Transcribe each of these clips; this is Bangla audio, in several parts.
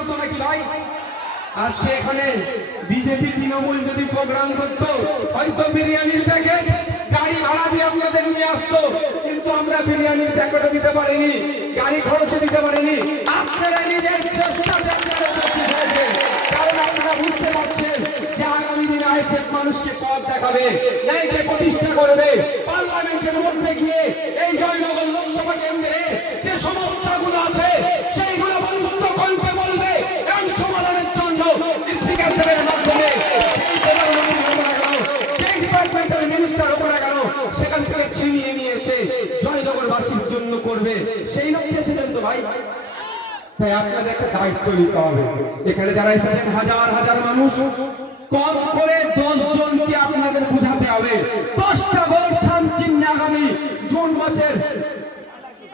হতো নাকি ভাই? আর সেখানে বিজেপি তৃণমূল যদি প্রোগ্রাম করতো হয়তো বিরিয়ানির প্যাকেট গাড়ি ভাড়া দিয়ে আপনাদের নিয়ে আসতো, কিন্তু আমরা বিরিয়ানির প্যাকেটও দিতে পারিনি, গাড়ি খরচে দিতে পারিনি। আপনারা নিজের চেষ্টাতে কারণ আপনারা বুঝতে পারছেন যে আগামী দিনে আইএসএফ মানুষকে পথ দেখাবে, ন্যায়কে প্রতিষ্ঠা করবে। পার্লামেন্টের মধ্যে গিয়ে এই জয়নগর লোকসভা কেন্দ্রে যে সমস্যাগুলো আছে সেইগুলো বন্ধুত্ব কণ্ঠে বলবে এবং সমাধানের জন্য স্পিকার সাহেবের মাধ্যমে সেই ডিপার্টমেন্টের মিনিস্টার ওপরে গেল সেখান থেকে ছিনিয়ে নিয়ে এসে জয়নগরবাসীর জন্য করবে, সেই লক্ষ্যে এসেছেন তো ভাই। তাই আপনাদের একটা দায়িত্ব নিতে হবে। এখানে যারা এসেছেন হাজার হাজার মানুষ, কম করে 10 জনকে আপনাদের বুঝাতে হবে 10টা ভোট থাম চিহ্নে আগামী জুন মাসের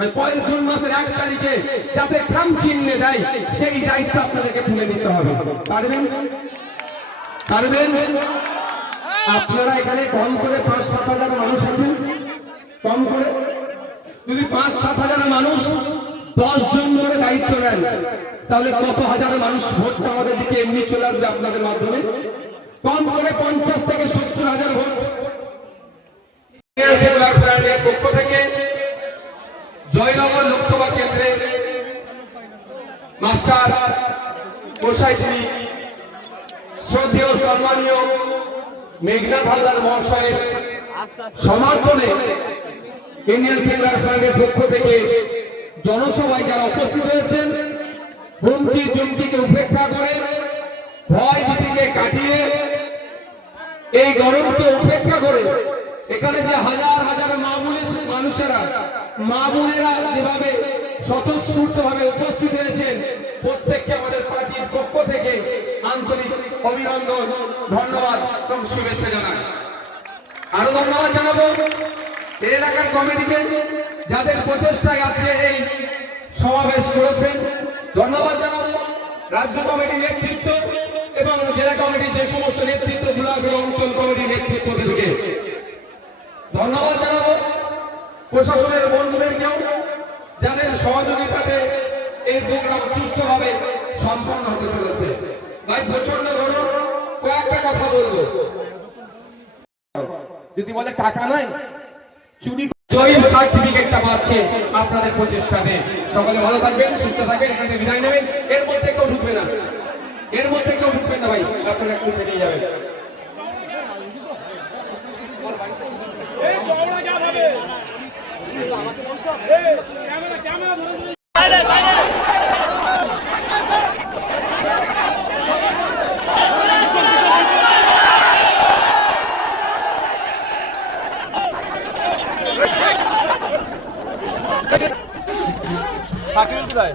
1 তারিখে যাতে থাম চিহ্নে দেয় সেই দায়িত্ব আপনাদেরকে তুলে নিতে হবে। পারবেন? পারবেন? আপনারা এখানে কম করে 5-7 হাজার মানুষ আছেন, কম করে যদি 5-7 হাজার মানুষ 10 জন করে দায়িত্ব নেন তাহলে কত হাজার মানুষ ভোটটা আমাদের দিকে এমনি চলে আসবে আপনাদের মাধ্যমে। কম করে 50 থেকে 70 হাজার ভোট পক্ষ থেকে জয়নগর লোকসভা কেন্দ্রে মাস্টার মশাইশ্রী শ্রদ্ধেয় সম্মানীয় মেঘনাথ হালদার মহাশয়ের সমর্থনে ইন্ডিয়ান সেকুলার ফ্রন্টের পক্ষ থেকে জনসভায় যারা উপস্থিত হয়েছেন, হুমকি চুমকিকে উপেক্ষা করে ভয় ভীতিকে কাটিয়ে এই গরমকে উপেক্ষা করে এখানে যে হাজার হাজার মানুষেরা মা বোনেরা যেভাবে স্বতঃস্ফূর্তভাবে উপস্থিত হয়েছেন প্রত্যেককে আমাদের পার্টির পক্ষ থেকে আন্তরিক অভিনন্দন, ধন্যবাদ এবং শুভেচ্ছা জানাই। আরো ধন্যবাদ জানাবো এলাকার কমিটিকে যাদের প্রচেষ্টায় আছে এই সমাবেশ করেছেন। ধন্যবাদ জানাবো রাজ্য কমিটির নেতৃত্ব এবং জেলা কমিটির যে সমস্ত নেতৃত্ব, ব্লক এবং অঞ্চল কমিটির নেতৃত্বদেরকে ধন্যবাদ জানাবো। প্রশাসনের বন্ধুদেরকেও যাদের সহযোগিতাতে এই প্রোগ্রাম সুষ্ঠুভাবে সম্পন্ন হতে চলেছে। ভাই প্রচন্ড গরম, কয়েকটা কথা বলবো। যদি বলে টাকা নাই, চুরি জয়ের সার্টিফিকেটটা পাচ্ছে আপনাদের প্রচেষ্টাতে। সকলে ভালো থাকবেন, সুস্থ থাকবেন, এখানে বিদায় নেবেন। এর মধ্যে কেউ ঢুকবে না, এর মধ্যে কেউ ঢুকবেন না ভাই, আপনারা একটু বেরিয়ে যাবেন। সাকিব কোথায়?